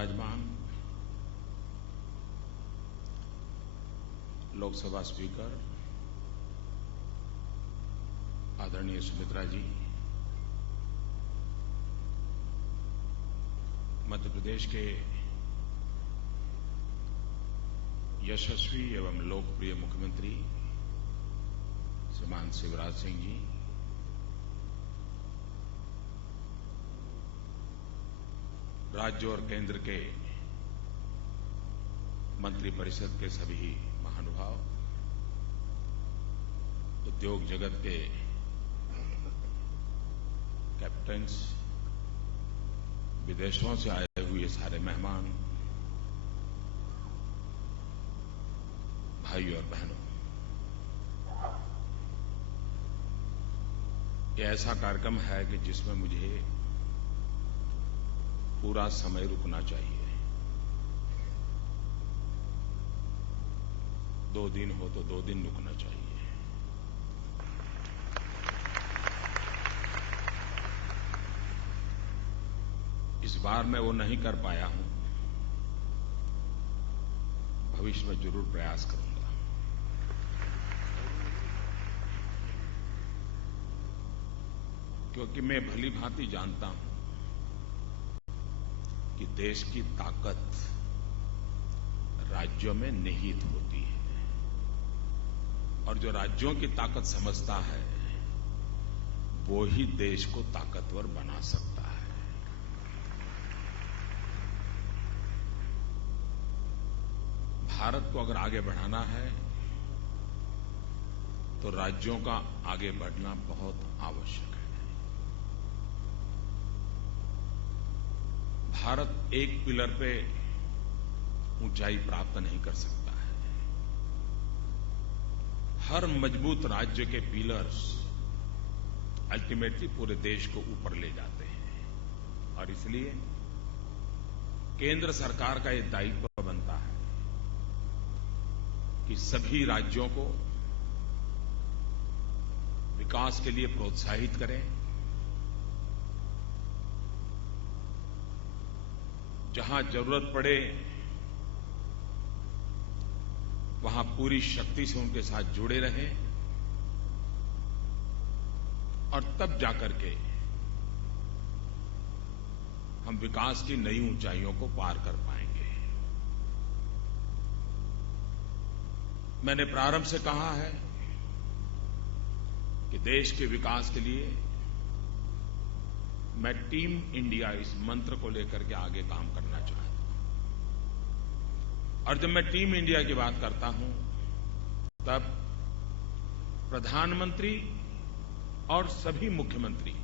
विराजमान लोकसभा स्पीकर आदरणीय सुमित्रा जी, मध्य प्रदेश के यशस्वी एवं लोकप्रिय मुख्यमंत्री श्रीमान शिवराज सिंह जी, राज्य और केंद्र के मंत्रिपरिषद के सभी महानुभाव, उद्योग जगत के कैप्टन्स, विदेशों से आए हुए सारे मेहमान, भाइयों और बहनों, ये ऐसा कार्यक्रम है कि जिसमें मुझे पूरा समय रुकना चाहिए। 2 दिन हो तो 2 दिन रुकना चाहिए। इस बार मैं वो नहीं कर पाया हूं, भविष्य में जरूर प्रयास करूंगा। क्योंकि मैं भली भांति जानता हूं कि देश की ताकत राज्यों में निहित होती है, और जो राज्यों की ताकत समझता है वो ही देश को ताकतवर बना सकता है। भारत को अगर आगे बढ़ाना है तो राज्यों का आगे बढ़ना बहुत आवश्यक है। भारत एक पिलर पे ऊंचाई प्राप्त नहीं कर सकता है। हर मजबूत राज्य के पिलर्स अल्टीमेटली पूरे देश को ऊपर ले जाते हैं, और इसलिए केंद्र सरकार का ये दायित्व बनता है कि सभी राज्यों को विकास के लिए प्रोत्साहित करें, जहां जरूरत पड़े वहां पूरी शक्ति से उनके साथ जुड़े रहें, और तब जाकर के हम विकास की नई ऊंचाइयों को पार कर पाएंगे। मैंने प्रारंभ से कहा है कि देश के विकास के लिए मैं टीम इंडिया इस मंत्र को लेकर के आगे काम करना चाहता हूं। और जब मैं टीम इंडिया की बात करता हूं तब प्रधानमंत्री और सभी मुख्यमंत्री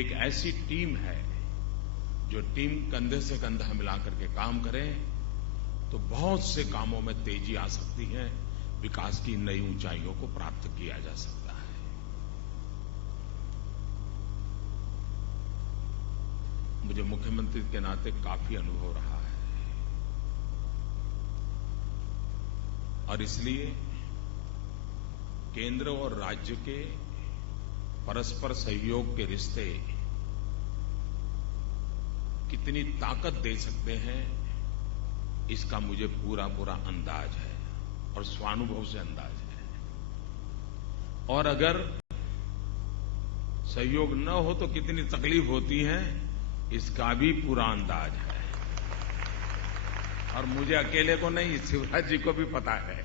एक ऐसी टीम है जो टीम कंधे से कंधा मिलाकर के काम करें तो बहुत से कामों में तेजी आ सकती है, विकास की नई ऊंचाइयों को प्राप्त किया जा सकता है। मुझे मुख्यमंत्री के नाते काफी अनुभव रहा है, और इसलिए केंद्र और राज्य के परस्पर सहयोग के रिश्ते कितनी ताकत दे सकते हैं, इसका मुझे पूरा अंदाज है और स्वानुभव से अंदाज है। और अगर सहयोग न हो तो कितनी तकलीफ होती है, इसका भी पूरा अंदाज है। और मुझे अकेले को नहीं, शिवराज जी को भी पता है।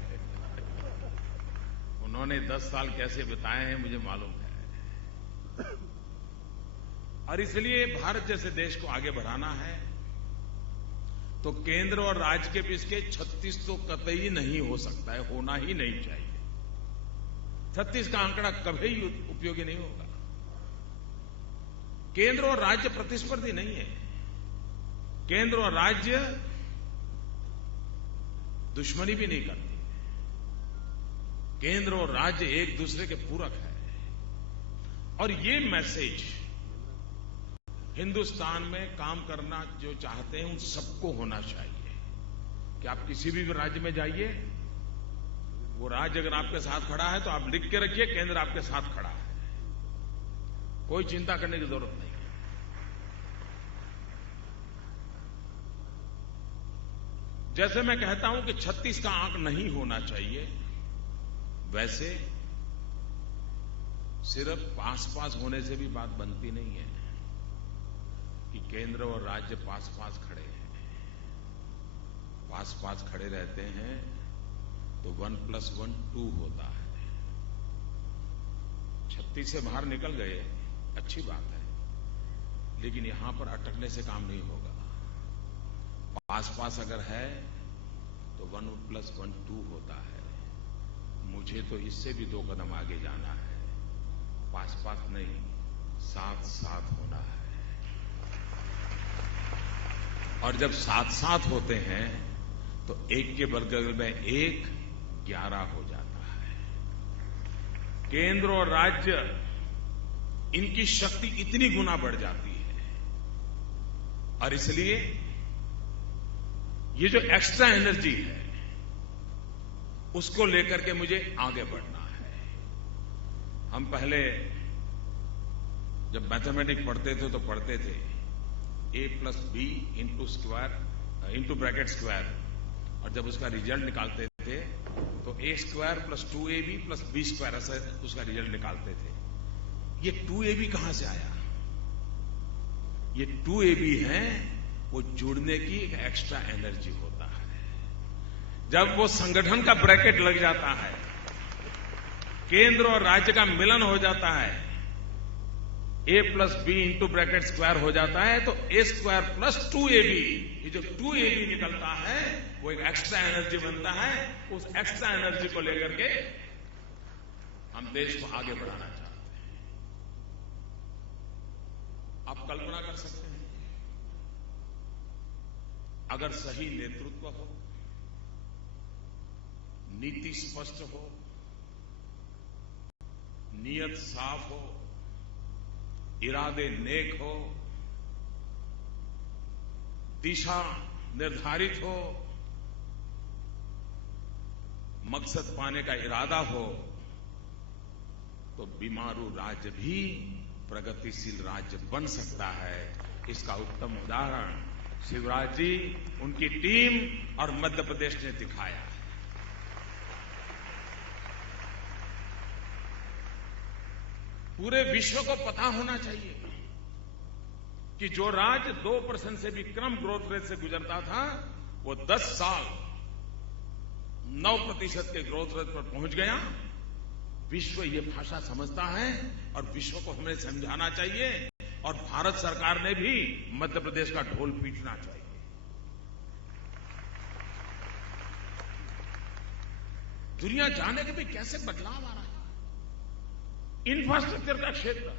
उन्होंने 10 साल कैसे बिताए हैं मुझे मालूम है। और इसलिए भारत जैसे देश को आगे बढ़ाना है तो केंद्र और राज्य के बीच के 36 तो कतई नहीं हो सकता है, होना ही नहीं चाहिए। 36 का आंकड़ा कभी उपयोगी नहीं होगा। केंद्र और राज्य प्रतिस्पर्धी नहीं है। केंद्र और राज्य दुश्मनी भी नहीं करते। केंद्र और राज्य एक दूसरे के पूरक है। और ये मैसेज हिंदुस्तान में काम करना जो चाहते हैं उन सबको होना चाहिए कि आप किसी भी राज्य में जाइए, वो राज्य अगर आपके साथ खड़ा है तो आप लिख के रखिए केंद्र आपके साथ खड़ा है, कोई चिंता करने की जरूरत नहीं है। जैसे मैं कहता हूं कि 36 का आंक नहीं होना चाहिए, वैसे सिर्फ पास होने से भी बात बनती नहीं है कि केंद्र और राज्य पास खड़े हैं। पास खड़े रहते हैं तो 1+1 2 होता है। 36 से बाहर निकल गए, अच्छी बात है, लेकिन यहां पर अटकने से काम नहीं होगा। पास अगर है तो 1+1 2 होता है। मुझे तो इससे भी 2 कदम आगे जाना है। पास नहीं, साथ होना है। और जब साथ होते हैं तो एक के बगल में 1 11 हो जाता है। केंद्र और राज्य, इनकी शक्ति इतनी गुना बढ़ जाती है। और इसलिए ये जो एक्स्ट्रा एनर्जी है, उसको लेकर के मुझे आगे बढ़ना है। हम पहले जब मैथमेटिक्स पढ़ते थे तो पढ़ते थे a+b इंटू ब्रैकेट स्क्वायर, और जब उसका रिजल्ट निकालते थे तो a² + 2ab + b² ऐसा उसका रिजल्ट निकालते थे। ये 2ab कहां से आया? ये 2ab है, वो जुड़ने की एक एक्स्ट्रा एनर्जी होता है। जब वो संगठन का ब्रैकेट लग जाता है, केंद्र और राज्य का मिलन हो जाता है, a+b इंटू ब्रैकेट स्क्वायर हो जाता है, तो a² + 2ab, ये जो 2ab निकलता है वो एक एक्स्ट्रा एनर्जी बनता है। उस एक्स्ट्रा एनर्जी को लेकर के हम देश को आगे बढ़ाना चाहते हैं। आप कल्पना कर सकते हैं, अगर सही नेतृत्व हो, नीति स्पष्ट हो, नीयत साफ हो, इरादे नेक हो, दिशा निर्धारित हो, मकसद पाने का इरादा हो, तो बीमारू राज्य भी प्रगतिशील राज्य बन सकता है। इसका उत्तम उदाहरण शिवराज जी, उनकी टीम और मध्य प्रदेश ने दिखाया। पूरे विश्व को पता होना चाहिए कि जो राज्य 2% से भी कम ग्रोथ रेट से गुजरता था, वो 10 साल 9% के ग्रोथ रेट पर पहुंच गया। विश्व ये भाषा समझता है और विश्व को हमें समझाना चाहिए, और भारत सरकार ने भी मध्य प्रदेश का ढोल पीटना चाहिए। दुनिया जाने के भी कैसे बदलाव आ रहा है। इंफ्रास्ट्रक्चर का क्षेत्र,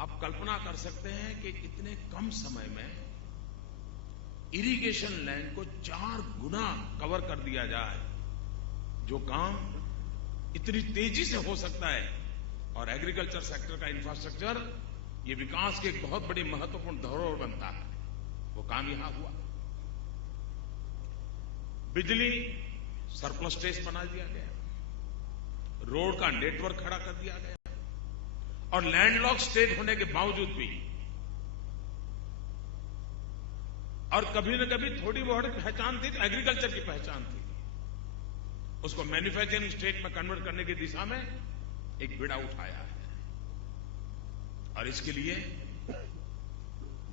आप कल्पना कर सकते हैं कि इतने कम समय में इरिगेशन लैंड को 4 गुना कवर कर दिया जाए, जो काम इतनी तेजी से हो सकता है। और एग्रीकल्चर सेक्टर का इंफ्रास्ट्रक्चर ये विकास की एक बहुत बड़ी महत्वपूर्ण धरोहर बनता है। वो काम यहां हुआ। बिजली सरप्लस स्टेज बना दिया गया, रोड का नेटवर्क खड़ा कर दिया गया, और लैंडलॉक स्टेट होने के बावजूद भी, और कभी न कभी थोड़ी बहुत पहचान थी तो एग्रीकल्चर की पहचान थी, उसको मैन्युफैक्चरिंग स्टेट में कन्वर्ट करने की दिशा में एक बीड़ा उठाया है। और इसके लिए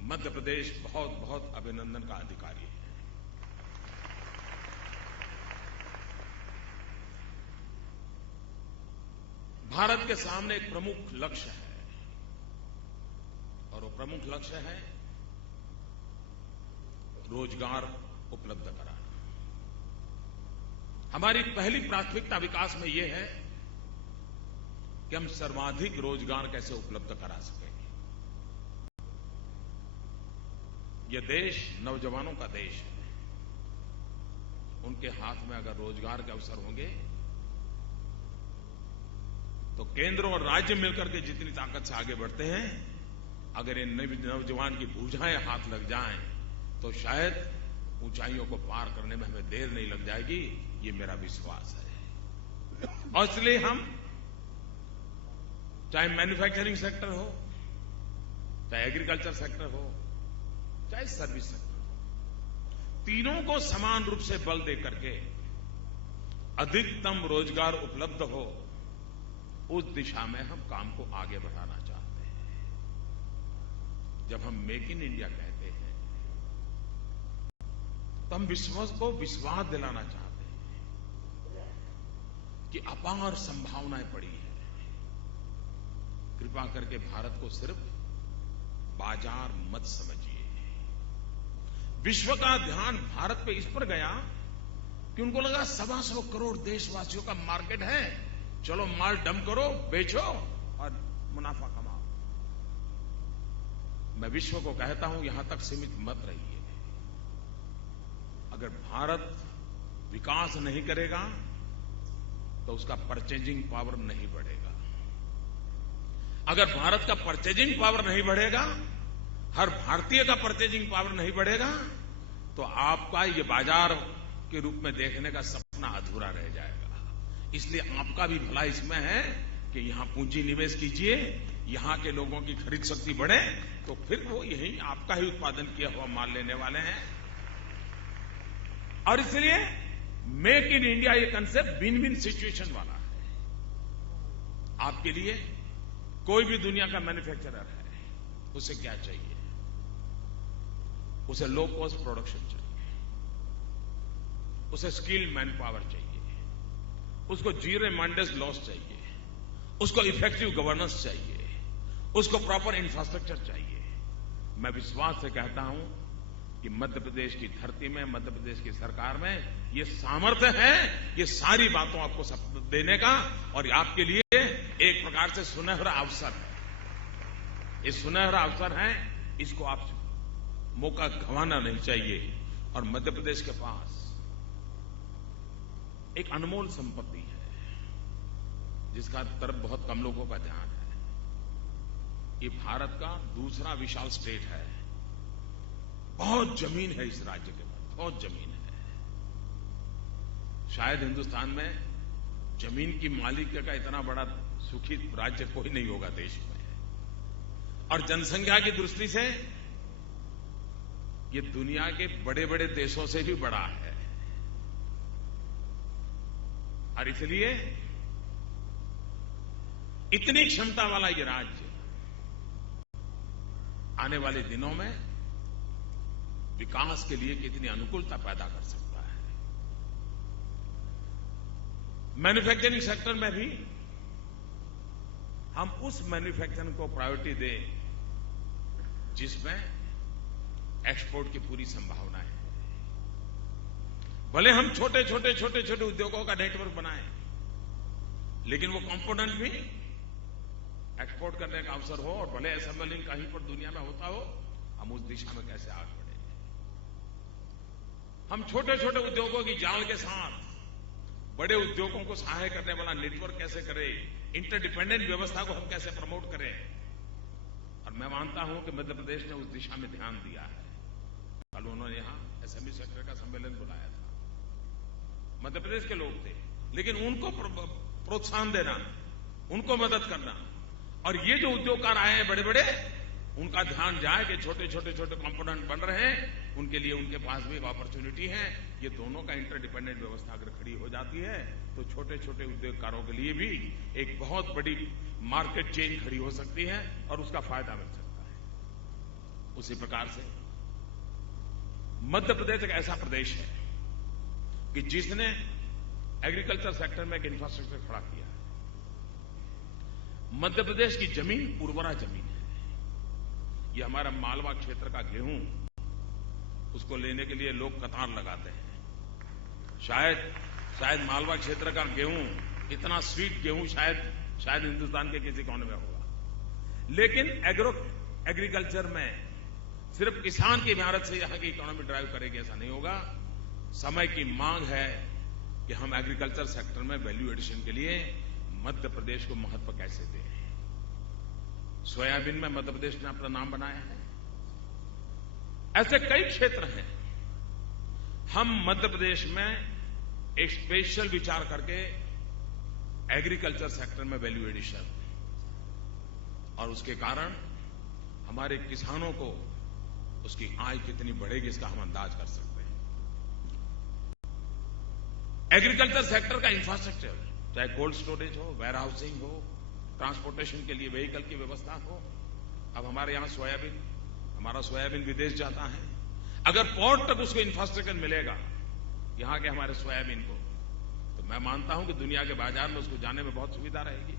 मध्य प्रदेश बहुत बहुत अभिनंदन का अधिकारी है। भारत के सामने एक प्रमुख लक्ष्य है, और वो प्रमुख लक्ष्य है रोजगार उपलब्ध कराना। हमारी पहली प्राथमिकता विकास में यह है कि हम सर्वाधिक रोजगार कैसे उपलब्ध करा सकें। यह देश नौजवानों का देश है। उनके हाथ में अगर रोजगार के अवसर होंगे तो केंद्र और राज्य मिलकर के जितनी ताकत से आगे बढ़ते हैं, अगर इन नौजवान की भुजाएं हाथ लग जाएं तो शायद ऊंचाइयों को पार करने में हमें देर नहीं लग जाएगी। ये मेरा विश्वास है। और इसलिए हम, चाहे मैन्युफैक्चरिंग सेक्टर हो, चाहे एग्रीकल्चर सेक्टर हो, चाहे सर्विस सेक्टर हो, तीनों को समान रूप से बल दे करके अधिकतम रोजगार उपलब्ध हो, उस दिशा में हम काम को आगे बढ़ाना चाहते हैं। जब हम मेक इन इंडिया कहते हैं तो हम विश्व को विश्वास दिलाना चाहते हैं कि अपार संभावनाएं पड़ी हैं। कृपा करके भारत को सिर्फ बाजार मत समझिए। विश्व का ध्यान भारत पे इस पर गया कि उनको लगा 125 करोड़ देशवासियों का मार्केट है, चलो माल डंप करो, बेचो और मुनाफा कमाओ। मैं विश्व को कहता हूं, यहां तक सीमित मत रहिए। अगर भारत विकास नहीं करेगा तो उसका परचेजिंग पावर नहीं बढ़ेगा। अगर भारत का परचेजिंग पावर नहीं बढ़ेगा, हर भारतीय का परचेजिंग पावर नहीं बढ़ेगा, तो आपका ये बाजार के रूप में देखने का सपना अधूरा रह जाएगा। इसलिए आपका भी भला इसमें है कि यहां पूंजी निवेश कीजिए, यहां के लोगों की खरीद शक्ति बढ़े, तो फिर वो यही आपका ही उत्पादन किया हुआ माल लेने वाले हैं। और इसलिए मेक इन इंडिया ये कंसेप्ट विन विन सिचुएशन वाला है। आपके लिए कोई भी दुनिया का मैन्युफैक्चरर है, उसे क्या चाहिए? उसे लो कॉस्ट प्रोडक्शन चाहिए, उसे स्किल्ड मैन पावर चाहिए, उसको जीरो मेंटेनेंस लॉस चाहिए, उसको इफेक्टिव गवर्नेंस चाहिए, उसको प्रॉपर इंफ्रास्ट्रक्चर चाहिए। मैं विश्वास से कहता हूं कि मध्य प्रदेश की धरती में, मध्य प्रदेश की सरकार में ये सामर्थ्य है, ये सारी बातों आपको सब देने का, और आपके लिए एक प्रकार से सुनहरा अवसर है। ये सुनहरा अवसर है, इसको आप मौका गंवाना नहीं चाहिए। और मध्य प्रदेश के पास एक अनमोल संपत्ति है जिसका तरफ बहुत कम लोगों का ध्यान है। ये भारत का दूसरा विशाल स्टेट है। बहुत जमीन है इस राज्य के पास, बहुत जमीन है। शायद हिंदुस्तान में जमीन की मालिक का इतना बड़ा सुखी राज्य कोई नहीं होगा देश में। और जनसंख्या की दृष्टि से ये दुनिया के बड़े बड़े देशों से भी बड़ा है। और इसलिए इतनी क्षमता वाला ये राज्य आने वाले दिनों में विकास के लिए कितनी अनुकूलता पैदा कर सकता है। मैन्युफैक्चरिंग सेक्टर में भी हम उस मैन्युफैक्चरिंग को प्रायोरिटी दें जिसमें एक्सपोर्ट की पूरी संभावना है। भले हम छोटे छोटे उद्योगों का नेटवर्क बनाएं, लेकिन वो कंपोनेंट भी एक्सपोर्ट करने का अवसर हो, और भले असेंबलिंग कहीं पर दुनिया में होता हो, हम उस दिशा में कैसे आगे बढ़े। हम छोटे छोटे उद्योगों की जाल के साथ बड़े उद्योगों को सहाय करने वाला नेटवर्क कैसे करें, इंटरडिपेंडेंट व्यवस्था को हम कैसे प्रमोट करें। और मैं मानता हूं कि मध्य प्रदेश ने उस दिशा में ध्यान दिया है। कल उन्होंने यहां एसएमई सेक्टर का सम्मेलन बुलाया था, मध्य प्रदेश के लोग थे, लेकिन उनको प्रोत्साहन देना, उनको मदद करना, और ये जो उद्योगकार आए हैं बड़े बड़े, उनका ध्यान जाए कि छोटे छोटे कंपोनेंट बन रहे हैं, उनके लिए उनके पास भी एक अपॉर्चुनिटी है। ये दोनों का इंटरडिपेंडेंट व्यवस्था अगर खड़ी हो जाती है तो छोटे छोटे उद्योगकारों के लिए भी एक बहुत बड़ी मार्केट चेन खड़ी हो सकती है और उसका फायदा मिल सकता है। उसी प्रकार से मध्य प्रदेश एक ऐसा प्रदेश है कि जिसने एग्रीकल्चर सेक्टर में एक इंफ्रास्ट्रक्चर खड़ा किया है। मध्य प्रदेश की जमीन उर्वरा जमीन है। ये हमारा मालवा क्षेत्र का गेहूं, उसको लेने के लिए लोग कतार लगाते हैं। शायद मालवा क्षेत्र का गेहूं, इतना स्वीट गेहूं शायद हिंदुस्तान के किसी कोने में होगा। लेकिन एग्रीकल्चर में सिर्फ किसान की मेहनत से यहां की इकोनॉमी ड्राइव करेगी ऐसा नहीं होगा। समय की मांग है कि हम एग्रीकल्चर सेक्टर में वैल्यू एडिशन के लिए मध्य प्रदेश को महत्व कैसे दें। सोयाबीन में मध्य प्रदेश ने अपना नाम बनाया है। ऐसे कई क्षेत्र हैं। हम मध्य प्रदेश में एक स्पेशल विचार करके एग्रीकल्चर सेक्टर में वैल्यू एडिशन, और उसके कारण हमारे किसानों को उसकी आय कितनी बढ़ेगी इसका हम अंदाज कर सकते हैं। एग्रीकल्चर सेक्टर का इंफ्रास्ट्रक्चर, चाहे कोल्ड स्टोरेज हो, वेयर हाउसिंग हो, ट्रांसपोर्टेशन के लिए व्हीकल की व्यवस्था हो। अब हमारे यहां हमारा सोयाबीन विदेश जाता है। अगर पोर्ट तक उसको इंफ्रास्ट्रक्चर मिलेगा यहां के हमारे सोयाबीन को, तो मैं मानता हूं कि दुनिया के बाजार में उसको जाने में बहुत सुविधा रहेगी।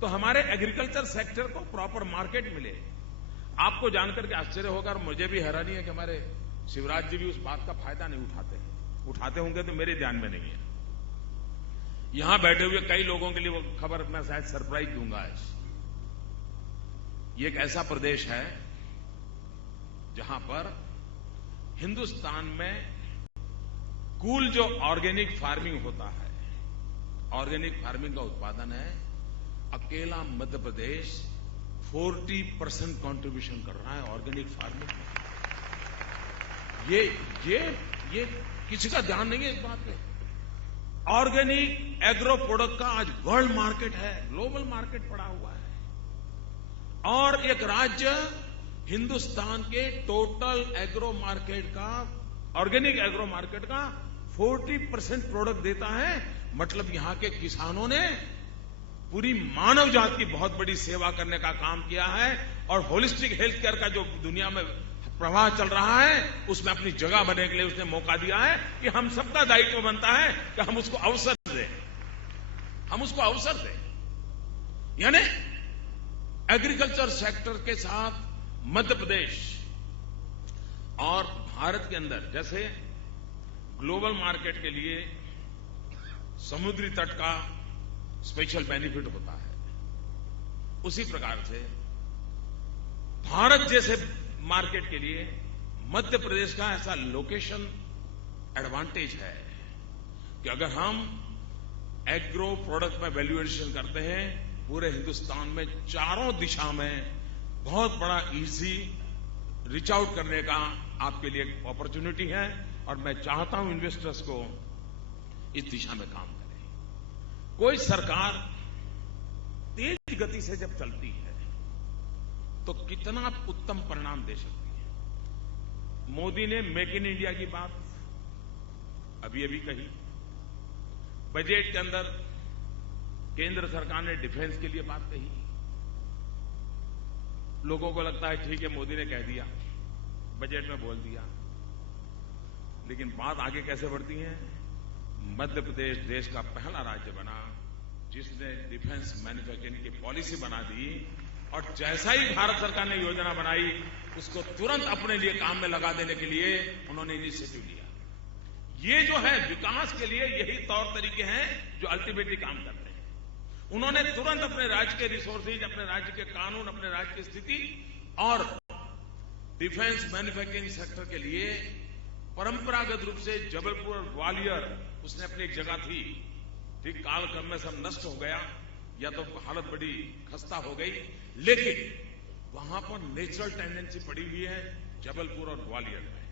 तो हमारे एग्रीकल्चर सेक्टर को प्रॉपर मार्केट मिले। आपको जानकर के आश्चर्य होगा और मुझे भी हैरानी है कि हमारे शिवराज जी भी उस बात का फायदा नहीं उठाते होंगे तो मेरे ध्यान में नहीं है। यहां बैठे हुए कई लोगों के लिए वो खबर मैं शायद सरप्राइज दूंगा आज। ये एक ऐसा प्रदेश है जहां पर हिंदुस्तान में कुल जो ऑर्गेनिक फार्मिंग होता है, ऑर्गेनिक फार्मिंग का उत्पादन है, अकेला मध्य प्रदेश 40% कंट्रीब्यूशन कर रहा है ऑर्गेनिक फार्मिंग में। ये किसी का ध्यान नहीं है इस बात पे। ऑर्गेनिक एग्रो प्रोडक्ट का आज वर्ल्ड मार्केट है, ग्लोबल मार्केट पड़ा हुआ है। और एक राज्य हिंदुस्तान के टोटल एग्रो मार्केट का, ऑर्गेनिक एग्रो मार्केट का 40% प्रोडक्ट देता है। मतलब यहां के किसानों ने पूरी मानव जाति की बहुत बड़ी सेवा करने का काम किया है और होलिस्टिक हेल्थ केयर का जो दुनिया में प्रवाह चल रहा है उसमें अपनी जगह बनने के लिए उसने मौका दिया है कि हम सबका दायित्व बनता है कि हम उसको अवसर दें। यानी एग्रीकल्चर सेक्टर के साथ मध्य प्रदेश और भारत के अंदर जैसे ग्लोबल मार्केट के लिए समुद्री तट का स्पेशल बेनिफिट होता है, उसी प्रकार से भारत जैसे मार्केट के लिए मध्य प्रदेश का ऐसा लोकेशन एडवांटेज है कि अगर हम एग्रो प्रोडक्ट में वैल्यू एडिशन करते हैं पूरे हिंदुस्तान में चारों दिशा में बहुत बड़ा इजी रीच आउट करने का आपके लिए एक अपॉर्चुनिटी है। और मैं चाहता हूं इन्वेस्टर्स को इस दिशा में काम करें। कोई सरकार तेज गति से जब चलती है तो कितना उत्तम परिणाम दे सकती है। मोदी ने मेक इन इंडिया की बात अभी कही, बजट के अंदर केंद्र सरकार ने डिफेंस के लिए बात कही। लोगों को लगता है ठीक है मोदी ने कह दिया, बजट में बोल दिया, लेकिन बात आगे कैसे बढ़ती है। मध्य प्रदेश देश का पहला राज्य बना जिसने डिफेंस मैन्युफैक्चरिंग की पॉलिसी बना दी और जैसा ही भारत सरकार ने योजना बनाई उसको तुरंत अपने लिए काम में लगा देने के लिए उन्होंने इनिशिएटिव लिया। ये जो है विकास के लिए यही तौर तरीके हैं जो अल्टीमेटली काम करते हैं। उन्होंने तुरंत अपने राज्य के रिसोर्सेज, अपने राज्य के कानून, अपने राज्य की स्थिति और डिफेंस मैन्युफैक्चरिंग सेक्टर के लिए परंपरागत रूप से जबलपुर और ग्वालियर उसने अपनी एक जगह थी, ठीक कालक्रम में सब नष्ट हो गया या तो हालत बड़ी खस्ता हो गई, लेकिन वहां पर नेचुरल टेंडेंसी पड़ी हुई है जबलपुर और ग्वालियर में।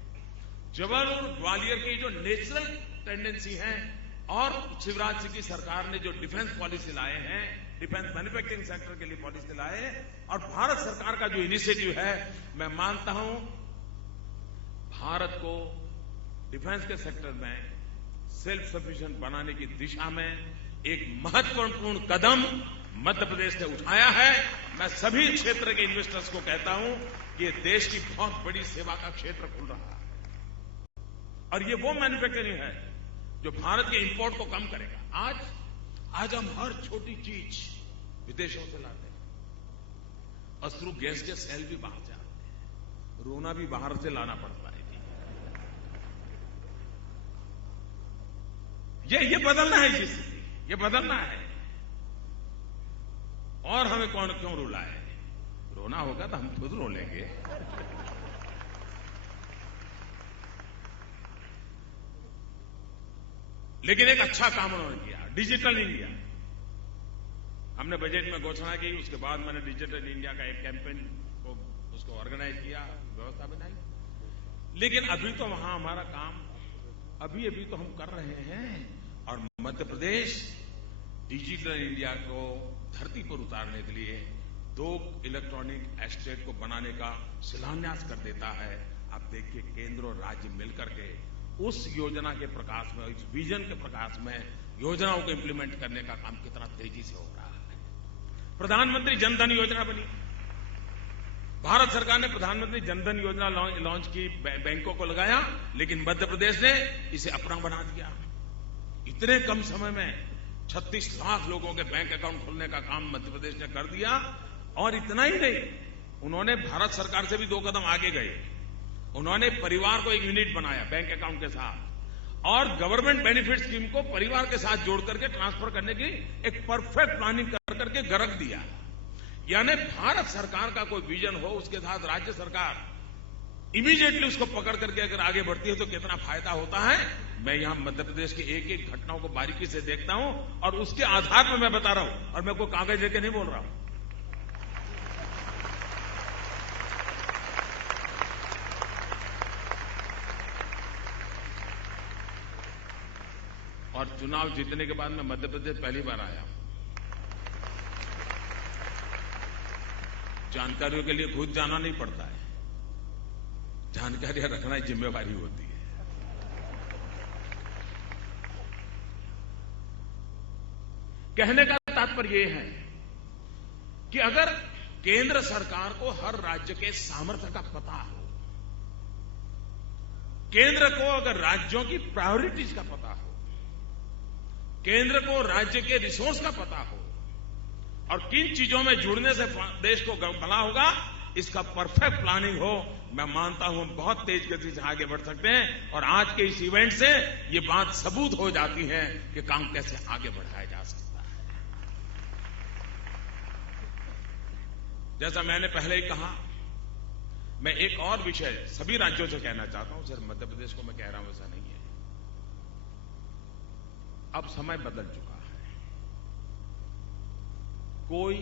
जबलपुर ग्वालियर की जो नेचुरल टेंडेंसी है और शिवराज सिंह की सरकार ने जो डिफेंस पॉलिसी लाए हैं, डिफेंस मैन्युफैक्चरिंग सेक्टर के लिए पॉलिसी लाए और भारत सरकार का जो इनिशिएटिव है, मैं मानता हूं भारत को डिफेंस के सेक्टर में सेल्फ सफिशिएंट बनाने की दिशा में एक महत्वपूर्ण कदम मध्य प्रदेश ने उठाया है। मैं सभी क्षेत्र के इन्वेस्टर्स को कहता हूं कि देश की बहुत बड़ी सेवा का क्षेत्र खुल रहा है और ये वो मैन्युफैक्चरिंग है जो भारत के इंपोर्ट को कम करेगा। आज हम हर छोटी चीज विदेशों से लाते हैं। अश्रु गैस के सेल भी बाहर से आते हैं, रोना भी बाहर से लाना पड़ता है। ये बदलना है, ये बदलना है। और हमें कौन क्यों रुलाए? रोना होगा तो हम खुद रो लेंगे। लेकिन एक अच्छा काम उन्होंने किया, डिजिटल इंडिया। हमने बजट में घोषणा की, उसके बाद मैंने डिजिटल इंडिया का एक कैंपेन को उसको ऑर्गेनाइज किया, व्यवस्था बनाई। लेकिन अभी तो वहां हमारा काम अभी तो हम कर रहे हैं और मध्य प्रदेश डिजिटल इंडिया को धरती पर उतारने के लिए 2 इलेक्ट्रॉनिक एस्टेट को बनाने का शिलान्यास कर देता है। आप देखिए केंद्र और राज्य मिलकर के उस योजना के प्रकाश में, इस विजन के प्रकाश में योजनाओं को इंप्लीमेंट करने का काम कितना तेजी से हो रहा है। प्रधानमंत्री जनधन योजना बनी। भारत सरकार ने प्रधानमंत्री जनधन योजना लॉन्च की, बैंकों को लगाया, लेकिन मध्य प्रदेश ने इसे अपना बना दिया। इतने कम समय में 36 लाख लोगों के बैंक अकाउंट खोलने का काम मध्य प्रदेश ने कर दिया। और इतना ही नहीं, उन्होंने भारत सरकार से भी 2 कदम आगे गए। उन्होंने परिवार को एक यूनिट बनाया बैंक अकाउंट के साथ, और गवर्नमेंट बेनिफिट स्कीम को परिवार के साथ जोड़ करके ट्रांसफर करने की एक परफेक्ट प्लानिंग कर करके रख दिया। यानी भारत सरकार का कोई विजन हो, उसके साथ राज्य सरकार इमीडिएटली उसको पकड़ करके अगर आगे बढ़ती है तो कितना फायदा होता है। मैं यहां मध्य प्रदेश की एक एक घटनाओं को बारीकी से देखता हूं और उसके आधार पर मैं बता रहा हूं, और मैं कोई कागज लेके नहीं बोल रहा हूं। और चुनाव जीतने के बाद मैं मध्य प्रदेश पहली बार आया हूं। जानकारियों के लिए खुद जाना नहीं पड़ता है, जानकारियां रखना एक जिम्मेवारी होती है। कहने का तात्पर्य यह है कि अगर केंद्र सरकार को हर राज्य के सामर्थ्य का पता हो, केंद्र को अगर राज्यों की प्रायोरिटीज का पता हो, केंद्र को राज्य के रिसोर्स का पता हो, और किन चीजों में जुड़ने से देश को भला होगा, इसका परफेक्ट प्लानिंग हो, मैं मानता हूं बहुत तेज गति से आगे बढ़ सकते हैं। और आज के इस इवेंट से ये बात सबूत हो जाती है कि काम कैसे आगे बढ़ाया जा सकता है। जैसा मैंने पहले ही कहा, मैं एक और विषय सभी राज्यों से कहना चाहता हूं, सिर्फ मध्य प्रदेश को मैं कह रहा हूं ऐसा नहीं है। अब समय बदल चुका है। कोई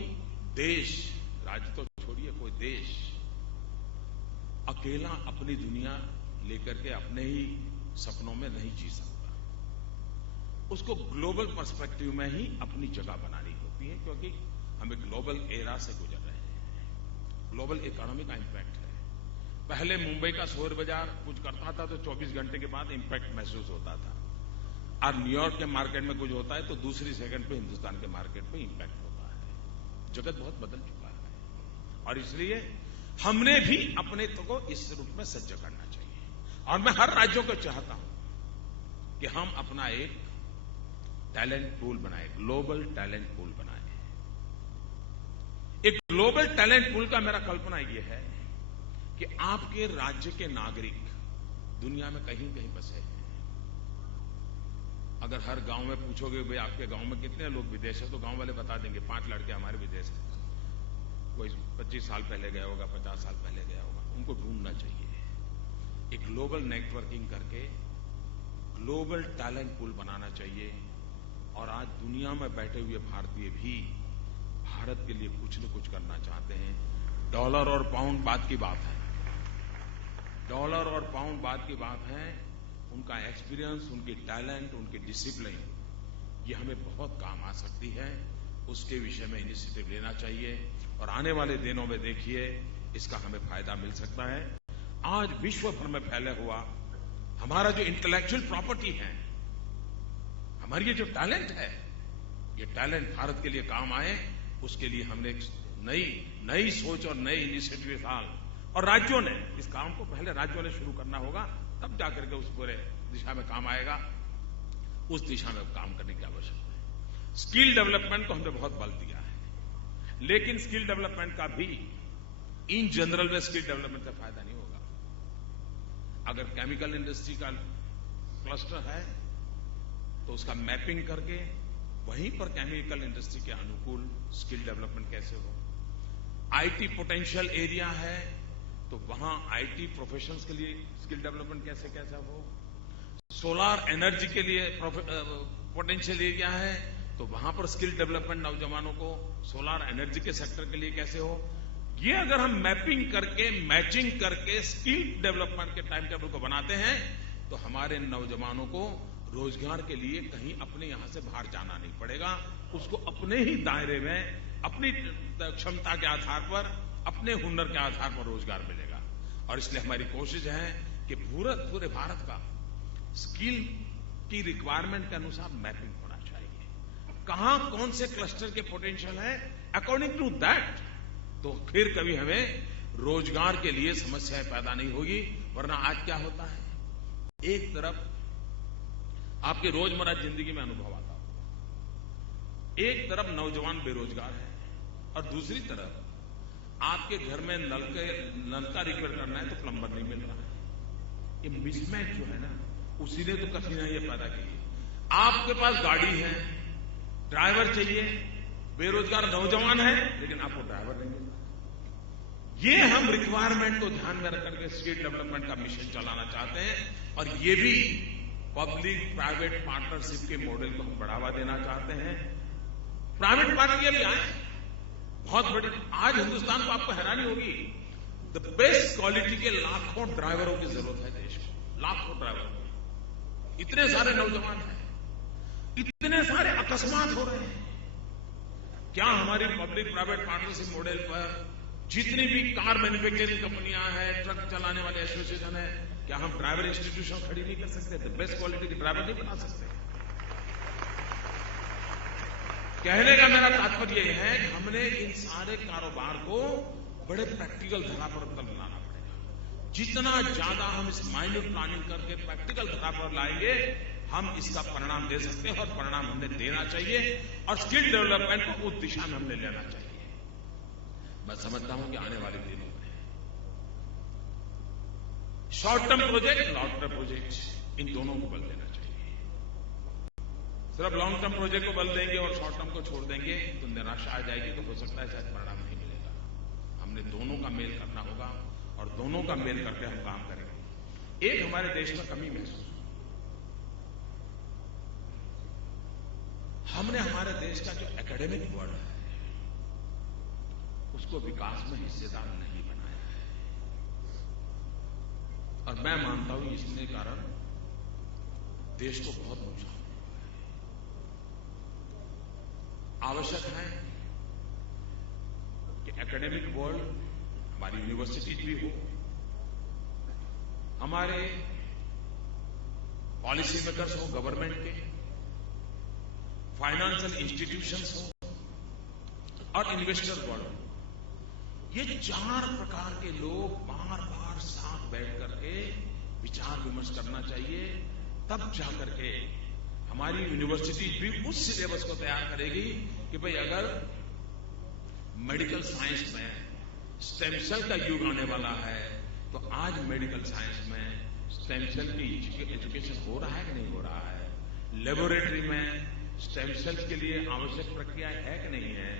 देश, राज्य तो छोड़िए, कोई देश अकेला अपनी दुनिया लेकर के अपने ही सपनों में नहीं जी सकता। उसको ग्लोबल पर्सपेक्टिव में ही अपनी जगह बनानी होती है, क्योंकि हम एक ग्लोबल एरा से गुजर रहे हैं। ग्लोबल इकोनॉमी का इंपैक्ट है। पहले मुंबई का शेयर बाजार कुछ करता था तो 24 घंटे के बाद इंपैक्ट महसूस होता था, और न्यूयॉर्क के मार्केट में कुछ होता है तो दूसरी सेकंड पे हिंदुस्तान के मार्केट पे इंपैक्ट होता है। जगत बहुत बदल चुका है, और इसलिए हमने भी अपने को इस रूप में सज्ज करना चाहिए। और मैं हर राज्यों को चाहता हूं कि हम अपना एक टैलेंट पूल बनाए, ग्लोबल टैलेंट पूल बनाए। एक ग्लोबल टैलेंट पूल का मेरा कल्पना यह है कि आपके राज्य के नागरिक दुनिया में कहीं कहीं बसे हैं। अगर हर गांव में पूछोगे भाई आपके गांव में कितने लोग विदेश है, तो गांव वाले बता देंगे 5 लड़के हमारे विदेश हैं। कोई 25 साल पहले गया होगा, 50 साल पहले गया होगा। उनको ढूंढना चाहिए, एक ग्लोबल नेटवर्किंग करके ग्लोबल टैलेंट पूल बनाना चाहिए। और आज दुनिया में बैठे हुए भारतीय भी भारत के लिए कुछ न कुछ करना चाहते हैं। डॉलर और पाउंड बात की बात है, डॉलर और पाउंड बात की बात है। उनका एक्सपीरियंस, उनकी टैलेंट, उनकी डिसिप्लिन, ये हमें बहुत काम आ सकती है। उसके विषय में इनिशिएटिव लेना चाहिए, और आने वाले दिनों में देखिए इसका हमें फायदा मिल सकता है। आज विश्व भर में फैले हुआ हमारा जो इंटेलेक्चुअल प्रॉपर्टी है, हमारी ये जो टैलेंट है, ये टैलेंट भारत के लिए काम आए, उसके लिए हमने एक नई सोच और नई इनिशिएटिव साल, और राज्यों ने इस काम को पहले राज्यों ने शुरू करना होगा, तब जाकर के उस पूरे दिशा में काम आएगा। उस दिशा में काम करने की आवश्यकता है। स्किल डेवलपमेंट को हमने बहुत बल दिया है, लेकिन स्किल डेवलपमेंट का भी इन जनरल में स्किल डेवलपमेंट से फायदा नहीं होगा। अगर केमिकल इंडस्ट्री का क्लस्टर है तो उसका मैपिंग करके वहीं पर केमिकल इंडस्ट्री के अनुकूल स्किल डेवलपमेंट कैसे हो। आईटी पोटेंशियल एरिया है तो वहां आईटी प्रोफेशंस के लिए स्किल डेवलपमेंट कैसे कैसा हो। सोलार एनर्जी के लिए पोटेंशियल एरिया है तो वहां पर स्किल डेवलपमेंट नौजवानों को सोलार एनर्जी के सेक्टर के लिए कैसे हो। ये अगर हम मैपिंग करके, मैचिंग करके स्किल डेवलपमेंट के टाइम टेबल को बनाते हैं तो हमारे नौजवानों को रोजगार के लिए कहीं अपने यहां से बाहर जाना नहीं पड़ेगा। उसको अपने ही दायरे में, अपनी क्षमता के आधार पर, अपने हुनर के आधार पर रोजगार मिलेगा। और इसलिए हमारी कोशिश है कि पूरे भारत का स्किल की रिक्वायरमेंट के अनुसार मैपिंग होना चाहिए। कहां कौन से क्लस्टर के पोटेंशियल है, अकॉर्डिंग टू दैट तो फिर कभी हमें रोजगार के लिए समस्याएं पैदा नहीं होगी। वरना आज क्या होता है, एक तरफ आपके रोजमर्रा जिंदगी में अनुभव आता होगा, एक तरफ नौजवान बेरोजगार है और दूसरी तरफ आपके घर में नल का रिपेयर करना है तो प्लम्बर नहीं मिल रहा है। ये मिसमैच जो है ना, उसी ने तो कठिनाइयां पैदा की है। आपके पास गाड़ी है, ड्राइवर चाहिए, बेरोजगार नौजवान है, लेकिन आपको ड्राइवर नहीं मिल रहा। ये हम रिक्वायरमेंट को ध्यान में रख करके स्किल डेवलपमेंट का मिशन चलाना चाहते हैं और ये भी पब्लिक प्राइवेट पार्टनरशिप के मॉडल को हम बढ़ावा देना चाहते हैं। प्राइवेट पार्टी भी आए, बहुत बड़ी, आज हिंदुस्तान को आपको हैरानी होगी, द बेस्ट क्वालिटी के लाखों ड्राइवरों की जरूरत है देश को, लाखों ड्राइवर। इतने सारे नौजवान हैं, इतने सारे अकस्मात हो रहे हैं। क्या हमारी पब्लिक प्राइवेट पार्टनरशिप मॉडल पर जितनी भी कार मैन्युफैक्चरिंग कंपनियां हैं, ट्रक चलाने वाले एसोसिएशन है, क्या हम ड्राइवर इंस्टीट्यूशन खड़ी नहीं कर सकते? द बेस्ट क्वालिटी के ड्राइवर नहीं बना सकते? कहने का मेरा तात्पर्य यह है कि हमने इन सारे कारोबार को बड़े प्रैक्टिकल धरा पर बनाना पड़ेगा। जितना ज्यादा हम इस माइन्यूट प्लानिंग करके प्रैक्टिकल धरा पर लाएंगे, हम इसका परिणाम दे सकते हैं और परिणाम हमने देना चाहिए और स्किल डेवलपमेंट को उस दिशा में हमने लेना चाहिए। मैं समझता हूं कि आने वाले दिनों में short term project, long term project, इन दोनों को बल देना चाहिए। सिर्फ लॉन्ग टर्म प्रोजेक्ट को बल देंगे और शॉर्ट टर्म को छोड़ देंगे तो निराशा आ जाएगी, तो हो सकता है शायद परिणाम नहीं मिलेगा। हमने दोनों का मेल करना होगा और दोनों का मेल करके हम काम करेंगे। एक हमारे देश में कमी महसूस, हमने हमारे देश का जो एकेडमिक वर्ल्ड है उसको विकास में हिस्सेदार नहीं बनाया है और मैं मानता हूं इसके कारण देश को बहुत नुकसान हुआ है। आवश्यक है कि एकेडमिक वर्ल्ड, हमारी यूनिवर्सिटीज भी हो, हमारे पॉलिसी मेकर्स हो, गवर्नमेंट के, फाइनेंशियल इंस्टीट्यूशंस हो और इन्वेस्टर वर्ल्ड हो, ये चार प्रकार के लोग बार बार साथ बैठ करके विचार विमर्श करना चाहिए। तब जाकर के हमारी यूनिवर्सिटी भी उस सिलेबस को तैयार करेगी कि भाई अगर मेडिकल साइंस में स्टेम सेल का युग आने वाला है तो आज मेडिकल साइंस में स्टेम सेल की एजुकेशन हो रहा है कि नहीं हो रहा है, लेबोरेटरी में स्टेम सेल्स के लिए आवश्यक प्रक्रिया है कि नहीं है,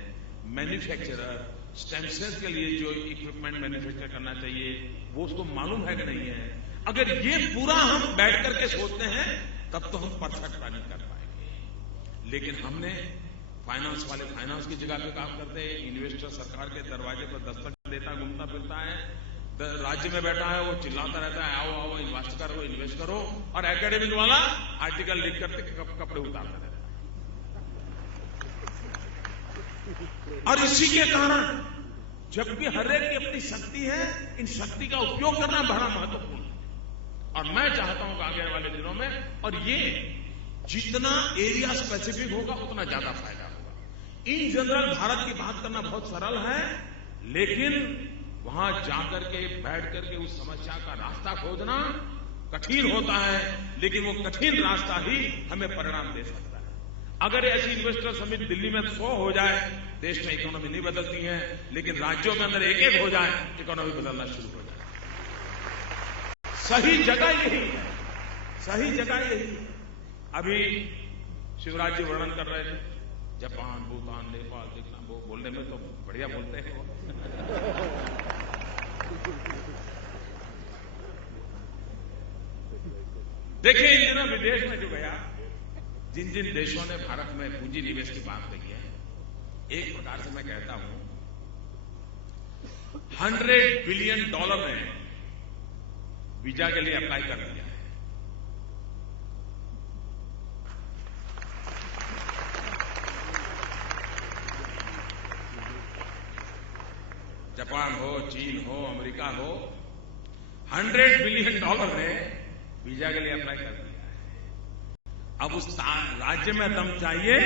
मैन्युफैक्चरर स्टेम सेल्स के लिए जो इक्विपमेंट मैन्युफैक्चर करना चाहिए वो उसको मालूम है कि नहीं है। अगर ये पूरा हम बैठ करके सोचते हैं तब तो हम परफेक्ट प्लानिंग कर पाएंगे। लेकिन हमने फाइनेंस वाले फाइनेंस की जगह पे काम करते हैं, इन्वेस्टर सरकार के दरवाजे पर दस्तक देता घूमता फिरता है, राज्य में बैठा है वो चिल्लाता रहता है आओ आओ इन्वेस्ट करो, और एकेडमिक वाला आर्टिकल लिख करके कपड़े उतारता रहता है। और इसी के कारण जबकि हर एक की अपनी शक्ति है, इन शक्ति का उपयोग करना बड़ा महत्वपूर्ण है। और मैं चाहता हूं कि आगे वाले दिनों में, और ये जितना एरिया स्पेसिफिक होगा उतना ज्यादा फायदा होगा। इन जनरल भारत की बात करना बहुत सरल है, लेकिन वहां जाकर के बैठ करके उस समस्या का रास्ता खोजना कठिन होता है, लेकिन वो कठिन रास्ता ही हमें परिणाम दे सकता है। अगर ऐसी इन्वेस्टर समिट दिल्ली में 100 हो जाए, देश में इकोनॉमी नहीं बदलती है, लेकिन राज्यों में अंदर एक एक हो जाए, इकोनॉमी बदलना शुरू हो जाए। सही जगह यही है, सही जगह यही है। अभी शिवराज जी वर्णन कर रहे थे जापान, भूटान, नेपाल, वियतनाम, वो बोलने में तो बढ़िया बोलते हैं वो। देखिए इन दिनों विदेश में जो गया, जिन जिन देशों ने भारत में पूंजी निवेश की बात कही है, एक प्रकार से मैं कहता हूं $100 बिलियन ने वीजा के लिए अप्लाई कर दिया है। जापान हो, चीन हो, अमेरिका हो, $100 बिलियन ने वीजा के लिए अप्लाई कर दिया है। अब उस राज्य में दम चाहिए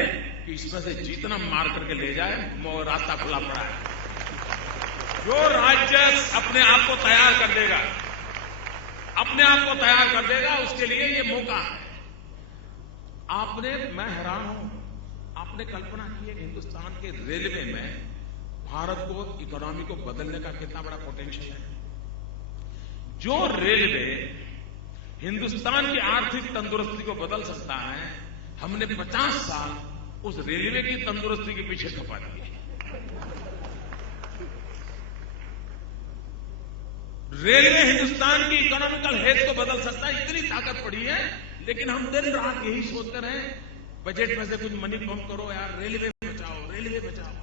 कि इसमें से जितना मार करके ले जाए, वो रास्ता खुला पड़ा है। जो राज्य अपने आप को तैयार कर देगा, अपने आप को तैयार कर देगा, उसके लिए ये मौका है। मैं हैरान हूं, आपने कल्पना की है कि हिंदुस्तान के रेलवे में भारत को, इकोनॉमी को बदलने का कितना बड़ा पोटेंशियल है। जो रेलवे हिंदुस्तान की आर्थिक तंदुरुस्ती को बदल सकता है, हमने 50 साल उस रेलवे की तंदुरुस्ती के पीछे खपा दिए। रेलवे हिंदुस्तान की इकोनॉमिकल हेल्थ को बदल सकता है, इतनी ताकत पड़ी है। लेकिन हम दिन रात यही सोचते रहे, बजट में से कुछ मनी पंप करो यार, रेलवे बचाओ, रेलवे बचाओ।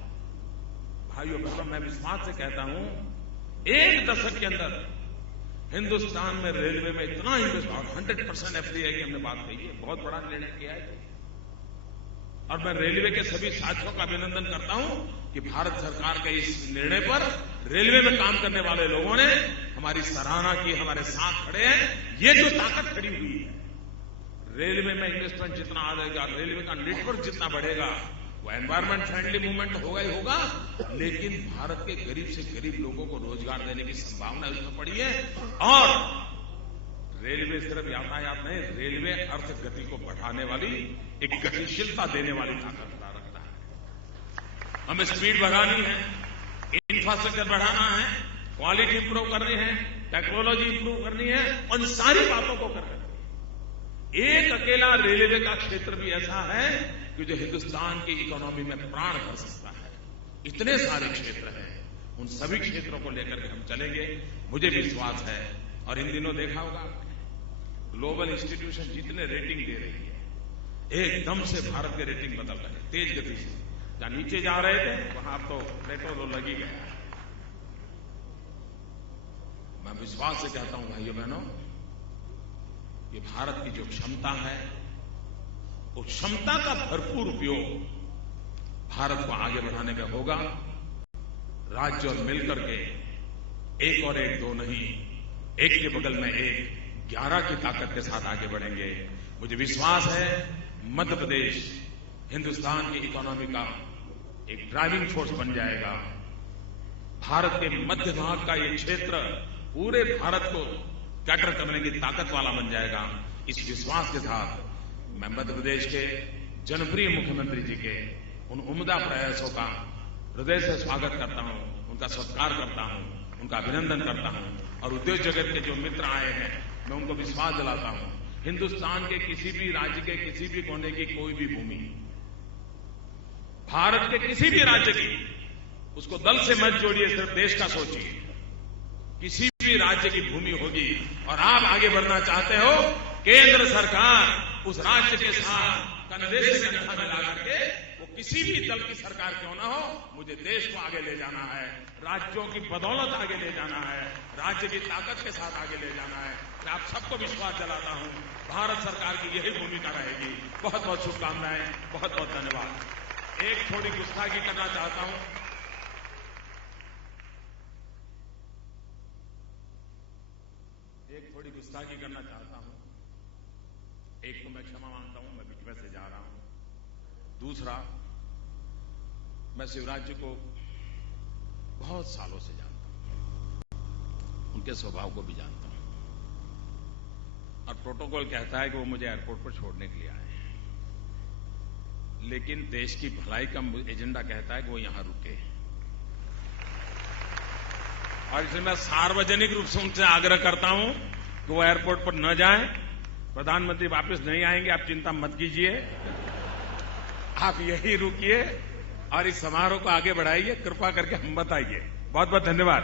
भाइयों बहनों, मैं विश्वास से कहता हूं, 1 दशक के अंदर हिंदुस्तान में रेलवे में इतना इन्वेस्टमेंट, 100% एफडीआई की हमने बात कही है, बहुत बड़ा निर्णय किया है। और मैं रेलवे के सभी साथियों का अभिनंदन करता हूं कि भारत सरकार के इस निर्णय पर रेलवे में काम करने वाले लोगों ने हमारी सराहना की, हमारे साथ खड़े हैं। ये जो ताकत खड़ी हुई है, रेलवे में इन्वेस्टमेंट जितना आ जाएगा, रेलवे का नेटवर्क जितना बढ़ेगा, वो एनवायरमेंट फ्रेंडली मूवमेंट होगा ही होगा, लेकिन भारत के गरीब से गरीब लोगों को रोजगार देने की संभावना इसमें पड़ी है। और रेलवे सिर्फ यातायात नहीं, रेलवे अर्थ गति को बढ़ाने वाली, एक गतिशीलता देने वाली ताकत रखता है। हमें स्पीड बढ़ानी है, इंफ्रास्ट्रक्चर बढ़ाना है, क्वालिटी इंप्रूव करनी है, टेक्नोलॉजी इंप्रूव करनी है, उन सारी बातों को करना है। एक अकेला रेलवे का क्षेत्र भी ऐसा है कि जो हिंदुस्तान की इकोनॉमी में प्राण भर सकता है। इतने सारे क्षेत्र हैं, उन सभी क्षेत्रों को लेकर के हम चलेंगे, मुझे विश्वास है। और इन दिनों देखा होगा, ग्लोबल इंस्टीट्यूशन जितने रेटिंग दे रही है, एकदम से भारत के रेटिंग बदल रहे हैं तेज गति से। जहां नीचे जा रहे थे वहां अब तो पेट्रोल लग ही गया। मैं विश्वास से कहता हूं भाइयों बहनों, ये भारत की जो क्षमता है, उस क्षमता का भरपूर उपयोग भारत को आगे बढ़ाने का होगा। राज्य और मिलकर के एक और एक दो नहीं, एक के बगल में एक, 11 की ताकत के साथ आगे बढ़ेंगे। मुझे विश्वास है मध्य प्रदेश हिंदुस्तान की इकोनॉमी का एक ड्राइविंग फोर्स बन जाएगा। भारत के मध्य भाग का ये क्षेत्र पूरे भारत को कैटर करने की ताकत वाला बन जाएगा। इस विश्वास के साथ मैं मध्य प्रदेश के जनप्रिय मुख्यमंत्री जी के उन उम्दा प्रयासों का हृदय से स्वागत करता हूं, उनका सत्कार करता हूं, उनका अभिनंदन करता हूं। और उद्योग जगत के जो मित्र आए हैं, मैं उनको विश्वास दिलाता हूं, हिंदुस्तान के किसी भी राज्य के किसी भी कोने की कोई भी भूमि, भारत के किसी भी राज्य की, उसको दल से मत जोड़िए, सिर्फ देश का सोचिए। किसी भी राज्य की भूमि होगी और आप आगे बढ़ना चाहते हो, केंद्र सरकार उस राज्य के साथ कंधे से कंधा मिला करके, वो किसी भी दल की सरकार क्यों ना हो, मुझे देश को आगे ले जाना है, राज्यों की बदौलत आगे ले जाना है, राज्य की ताकत के साथ आगे ले जाना है। मैं आप सबको विश्वास दिलाता हूं, भारत सरकार की यही भूमिका रहेगी। बहुत बहुत शुभकामनाएं, बहुत बहुत धन्यवाद। एक थोड़ी गुस्ताखी करना चाहता हूं, एक तो मैं क्षमा मांगता हूं, मैं बीच में से जा रहा हूं। दूसरा, मैं शिवराज जी को बहुत सालों से जानता हूं, उनके स्वभाव को भी जानता हूं, और प्रोटोकॉल कहता है कि वो मुझे एयरपोर्ट पर छोड़ने के लिए आए हैं, लेकिन देश की भलाई का एजेंडा कहता है कि वो यहां रुके। और इसलिए मैं सार्वजनिक रूप से उनसे आग्रह करता हूं कि वो एयरपोर्ट पर न जाएं। प्रधानमंत्री वापस नहीं आएंगे, आप चिंता मत कीजिए, आप यही रुकिए और इस समारोह को आगे बढ़ाइए। कृपा करके हम बताइए। बहुत बहुत धन्यवाद।